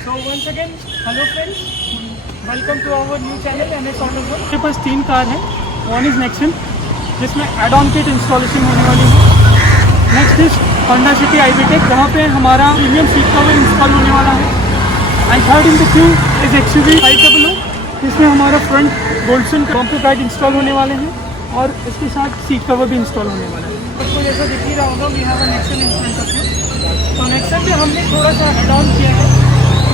So once again, hello friends, welcome to our new channel MS Autozone। मेरे पास 3 car है। One is Nexon जिसमें add on kit installation होने वाली है। Next is Honda city IB-Tech जहाँ पे हमारा प्रीमियम सीट कवर इंस्टॉल होने वाला है। And third in the Q is XUV 500 जिसमें हमारा फ्रंट गोल्डसन बम्पर पैड इंस्टॉल होने वाले हैं और इसके साथ सीट कवर भी इंस्टॉल होने वाला है। आपको जैसा दिख ही रहा होगा, we have a Nexon in front of you. तो नेक्सन में हमने थोड़ा सा एड ऑन किया है।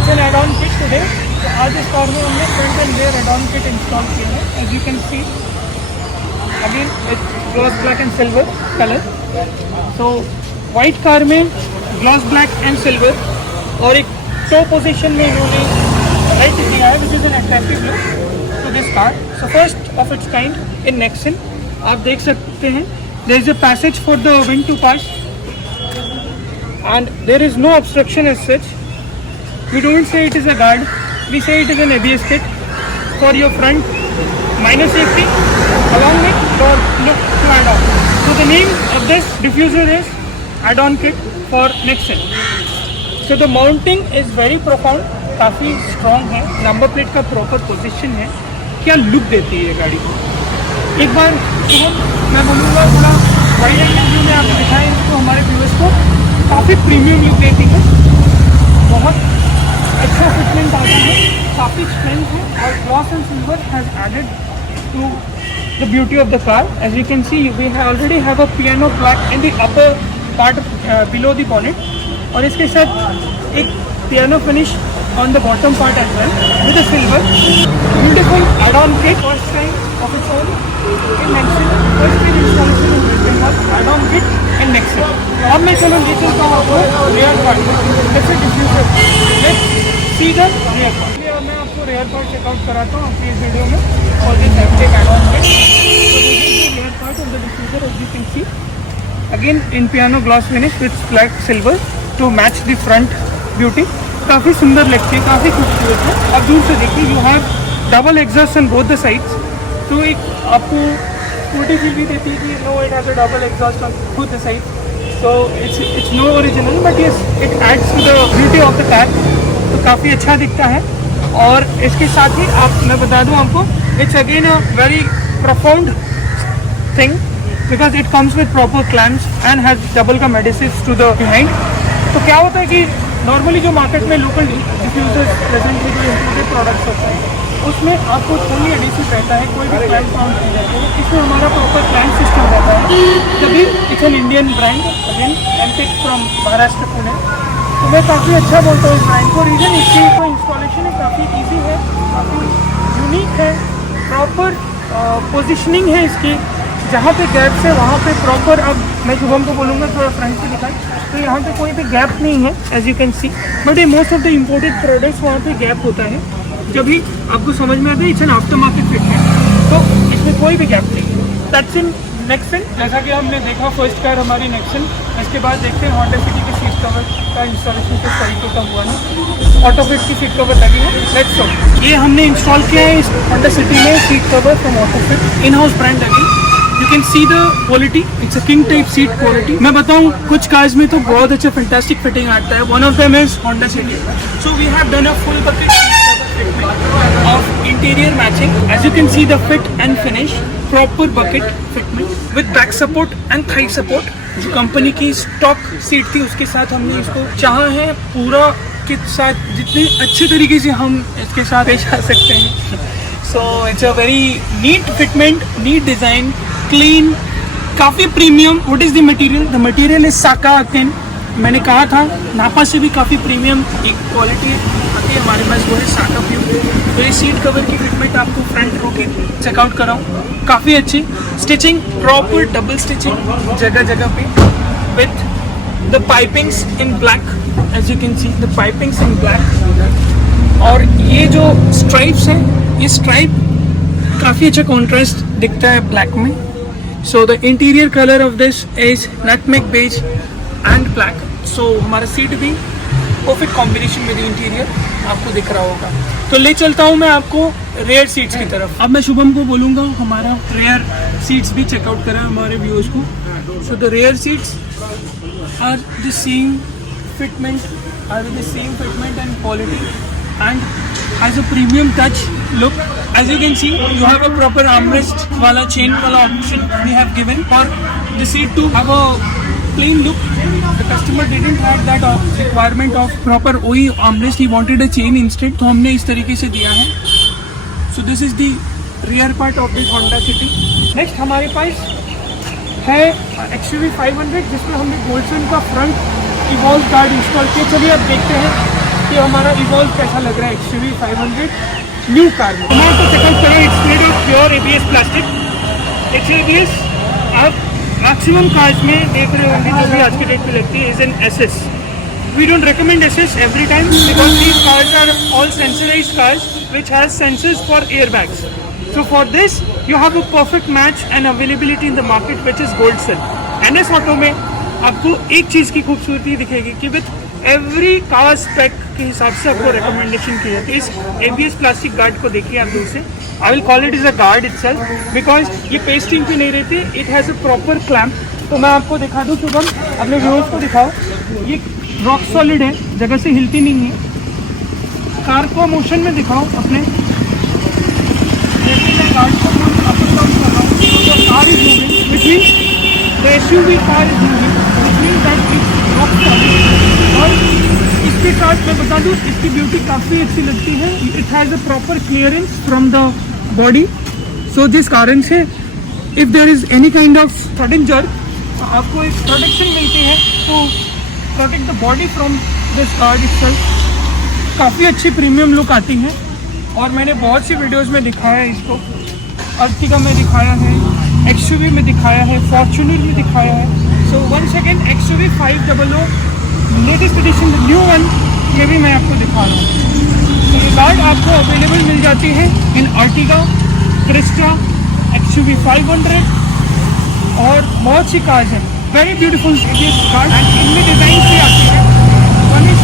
An add-on kit today। तो आज इस कार में हमने front and rear add-on kit install किया है। As you can see, again it's gloss black and silver color। So white car में gloss black and silver और एक टो पोजीशन में इन्होंने रेड दिया है, which is an attractive look to this car। So first of its kind in Nexon, आप देख सकते हैं there is a passage for the wind to pass and there is no obstruction as such। We don't say it is a guard, we say it is an ABS kit for your front minor safety along with your look to add on। So the name of this diffuser is add-on kit for Nexon। So the mounting is very profound, काफ़ी strong है, number plate का proper position है, क्या look देती है गाड़ी को। एक बार मैं बोलूँगा थोड़ा वाइड एंगल व्यू में आपको दिखाएं इसको हमारे व्यूअर्स को, काफ़ी प्रीमियम लुक देती है, बहुत अच्छा फिटमेंट आता है, काफ़ी स्ट्रेंथ है और gloss and silver has added to the beauty of the car. As you can see we already have a piano black in the upper part below the bonnet और इसके साथ एक piano finish on the bottom part as well with a silver beautiful add on kit. First time of its own in Nexon, first time installation in West Bengal add on kit in Nexon. अब मैं चलो ले चलता हूँ आपको rear part, जैसे diffuser see the rear part. मैं आपको रेयर पार्ट चेकआउट कराता हूँ आपकी इस वीडियो में और this haptic add on kit. So this is the rear part of the diffuser as you can see, again in piano gloss finish with black silver to match the front beauty। काफ़ी सुंदर लगती है, काफ़ी खूबसूरत है। अब दूर से देखिए, you have double exhaust on both the sides, तो एक आपको छोटी फील भी देती है कि no it has a double exhaust on both the side. So it's no original but yes it adds to the beauty of the car, तो काफ़ी अच्छा दिखता है। और इसके साथ ही मैं बता दूं आपको, it's again a very profound thing because it comes with proper clamps and has double का मेडिसिस टू द बिहाइंड। तो क्या होता है कि नॉर्मली जो मार्केट में लोकल डिफ्यूजर्स प्रेजेंटली जो इम्पोर्टेड प्रोडक्ट्स होते हैं उसमें आपको थोड़ी एडिसिव रहता है, कोई भी क्लैम्प फाउंड नहीं रहता है। इसमें हमारा प्रॉपर क्लैम्प सिस्टम रहता है, तभी it's an Indian brand, again Emtech from Maharashtra Pune. तो मैं काफ़ी अच्छा बोलता हूँ इस ब्रांड को, रीज़न इसकी तो इंस्टॉलेशन काफ़ी ईजी है, काफ़ी यूनिक है, प्रॉपर पोजिशनिंग है इसकी, जहाँ पे गैप्स है वहाँ पे प्रॉपर। अब मैं शुभम को बोलूँगा थोड़ा फ्रंट से दिखाएं, तो यहाँ पे कोई भी गैप नहीं है as you can see, but ये most of the imported products वहाँ पे गैप होता है, जब भी आपको समझ में आता है it's an after market fit है, तो इसमें कोई भी गैप नहीं है। That's in Nexon. जैसा कि हमने देखा फर्स्ट कार हमारी नेक्सन, इसके बाद देखते हैं होंडा सिटी की सीट कवर का इंस्टॉलेशन किस तरीके का हुआ ना। ऑटोफिट की सीट कवर लगी है, लेट्स शो। ये हमने इंस्टॉल किया है इस होंडा सिटी में seat cover from Autofit, in house brand again. You can see the quality, it's a king type seat quality. मैं बताऊं कुछ कार्स में तो बहुत अच्छा फैंटास्टिक फिटिंग आता है, one of them is Honda City. So we have done a full bucket of interior matching, as you can see the fit and finish, proper bucket fitment with back support and thigh support। जो company की stock seat थी उसके साथ हमने इसको चाहा है पूरा के साथ जितने अच्छे तरीके से हम इसके साथ पेश आ सकते हैं। So it's a very neat fitment, neat design, clean, काफ़ी premium. What is the material? The material is साका अकेन। मैंने कहा था नापा से भी काफ़ी प्रीमियम एक क्वालिटी आती है हमारे पास, वो है साका प्यू। तो ये सीट कवर की फिटमेंट आपको फ्रंट रो की चेकआउट कराऊँ, काफ़ी अच्छी स्टिचिंग, प्रॉपर डबल स्टिचिंग जगह जगह पे with the pipings in black, as you can see the pipings in black. और ये जो स्ट्राइप्स हैं, ये स्ट्राइप काफ़ी अच्छा कॉन्ट्रास्ट दिखता है ब्लैक में। So the interior colour of this is nutmeg beige and black. So हमारा सीट भी परफेक्ट कॉम्बिनेशन में इंटीरियर आपको दिख रहा होगा। तो ले चलता हूँ मैं आपको रेयर सीट्स की तरफ। अब मैं शुभम को बोलूँगा हमारा रेयर सीट्स भी चेकआउट करें हमारे व्यूअर्स को। So the rear seats are the same fitment are with the same fitment and quality and has a premium touch look. As you can see, you have a proper armrest wala chain wala option we have given for the seat to have a plain look. The customer didn't have that requirement of proper OE armrest. He wanted a chain instead. तो हमने इस तरीके से दिया है. So this is the rear part of this Honda City. Next हमारे पास है XUV 500 जिसमें हमने गोल्डसन का फ्रंट इवॉल्व गार्ड इंस्टॉल किया. चलिए अब देखते हैं कि हमारा इवॉल्व कैसा लग रहा है XUV 500 न्यू कार में. मैं तो चेकआउट करें. It's made of pure ABS plastic. It's ABS आप मैक्सिमम कार्स में देख रहे होंगे जो भी आज की डेट पे लगती है is an SS. We don't recommend SS every time because these cars are all sensorized cars which has sensors for airbags. So for this you have a perfect match and availability in the market which is Goldsun. NS Auto में आपको एक चीज़ की खूबसूरती दिखेगी कि with every car spec के हिसाब से आपको रिकमेंडेशन की जाती है. इस ABS प्लास्टिक गार्ड को देखिए आप दूर से. I will call it is a guard itself because ये पेस्टिंग पे नहीं रहती. It has a proper clamp. तो मैं आपको दिखा दूँ शुभम, अपने व्यूअर्स को दिखाओ. ये रॉक सॉलिड है, जगह से हिलती नहीं है. कार को मोशन में दिखाओ अपने. गार्ड को अप एंड डाउन कर रहा हूँ तो car is moving which means the SUV car is moving which means that it's rock solid. और इसके साथ मैं बता दूँ इसकी ब्यूटी काफ़ी अच्छी लगती है. It has a proper clearance from the body. So जिस कारण से if there is any kind of sudden jerk आपको एक प्रोटेक्शन मिलती है to protect the body from this guard itself. काफ़ी अच्छी प्रीमियम लुक आती है और मैंने बहुत सी वीडियोस में दिखाया है इसको. अर्टिगा में दिखाया है, XUV में दिखाया है, फॉर्च्यूनर में दिखाया है. So one second XUV 500 latest edition new one ये भी मैं आपको दिखा रहा हूँ. तो ये गार्ड आपको अवेलेबल मिल जाती है इन अर्टिगा, क्रिस्टा, XUV 500 और बहुत सी कार्स हैं. वेरी ब्यूटीफुल कार एंड इनमें डिज़ाइन भी आती है. One is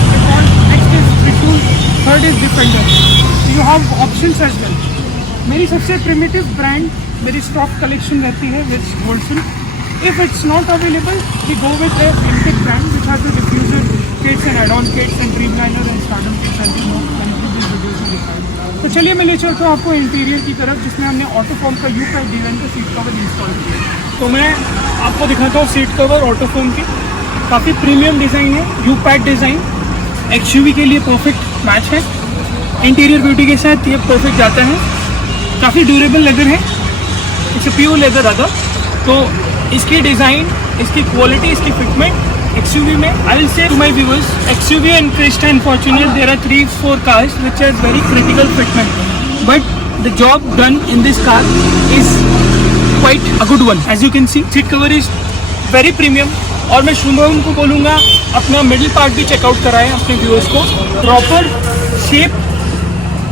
next is Triton, third is defender. You have options as well. मेरी सबसे प्रिमिटिव ब्रांड मेरी स्टॉक कलेक्शन रहती है with Goldson. If it's not available we go with a Intech brand which has the diffuser kits and add on kits and Dreamliner and Stardom kits and no videos में दिखाया. तो चलिए मैं ले चलता हूँ आपको इंटीरियर की तरफ जिसमें हमने ऑटोफॉर्म का U-Pack डिज़ाइन का सीट कवर इंस्टॉल किया. तो मैं आपको दिखाता हूँ सीट कवर ऑटोफॉर्म की. काफ़ी प्रीमियम डिज़ाइन है, U-Pack डिज़ाइन. XUV के लिए परफेक्ट मैच है. इंटीरियर ब्यूटी के साथ ये परफेक्ट जाता है. काफ़ी ड्यूरेबल लेदर है. It's a pure leather other. तो इसकी डिज़ाइन, इसकी क्वालिटी, इसकी फिटमेंट XUV में I will say to my viewers XUV and Crysta and Fortuner there are 3-4 cars which has very critical fitment, but the job done in this car is quite a good one. As you can see, seat cover is very premium. और मैं शुभम को बोलूँगा अपना middle part भी checkout कराएं अपने viewers को. Proper shape,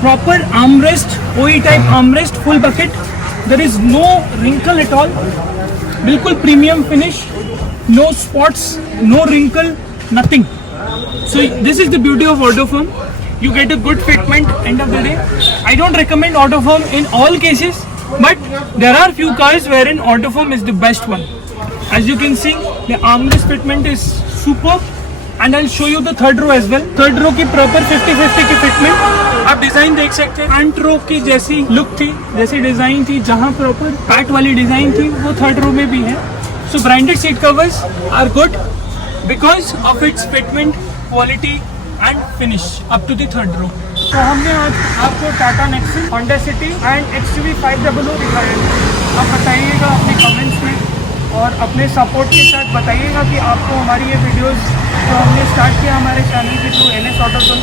proper armrest, OE type armrest, full bucket. There is no wrinkle at all. बिल्कुल premium finish, no spots, no wrinkle, nothing. So this is the beauty of Autoform. You get a good fitment end of the day. I don't recommend Autoform in all cases, but there are few cars wherein Autoform is the best one. As you can see, the armrest fitment is superb, and I'll show you the third row as well. Third row की proper 50-50 की fitment. आप design देख सकते हैं. Front row की जैसी look थी, जैसी डिजाइन थी, जहाँ प्रॉपर पैट वाली डिजाइन थी वो थर्ड रो में भी है. So branded seat covers are good because of its fitment, quality and finish up to the third row. तो हमने आज आपको Tata Nexon, Honda city and XUV 500 दिखाया है. आप बताइएगा अपने कमेंट्स में और अपने सपोर्ट के साथ बताइएगा कि आपको हमारी ये वीडियोस जो हमने स्टार्ट किया हमारे चैनल के थ्रू NS ऑटोजोन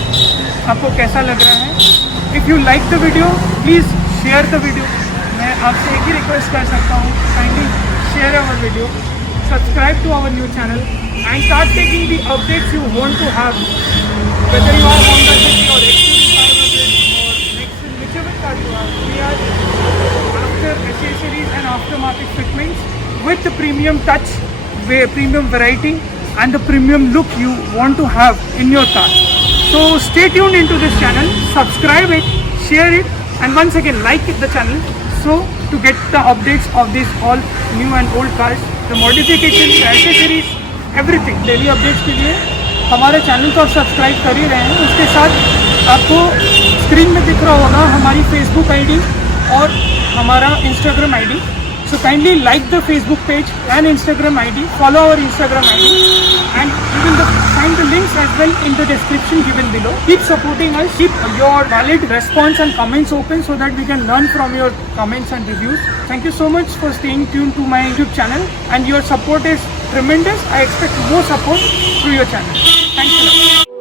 आपको कैसा लग रहा है. If you like the video please share the video. मैं आपसे एक ही रिक्वेस्ट कर सकता हूँ, kindly share our video, subscribe to our new channel and start taking the updates you want to have. Whether you are Honda City or XUV 500 or Nexon, whichever car you are, we are after accessories and aftermarket fitments with the premium touch, premium variety and the premium look you want to have in your car. So stay tuned into this channel, subscribe it, share it and once again like the channel so to get the updates of these all new and old cars, the modifications, the accessories, everything. Daily updates के लिए हमारे channel को आप subscribe कर ही रहे हैं, उसके साथ आपको स्क्रीन में दिख रहा होगा हमारी फेसबुक आईडी और हमारा Instagram ID. So kindly like the Facebook page and Instagram ID, follow our Instagram ID, and you will find the links as well in the description given below. Keep supporting us, keep your valid response and comments open so that we can learn from your comments and reviews. Thank you so much for staying tuned to my YouTube channel, and your support is tremendous. I expect more support through your channel. Thanks a lot.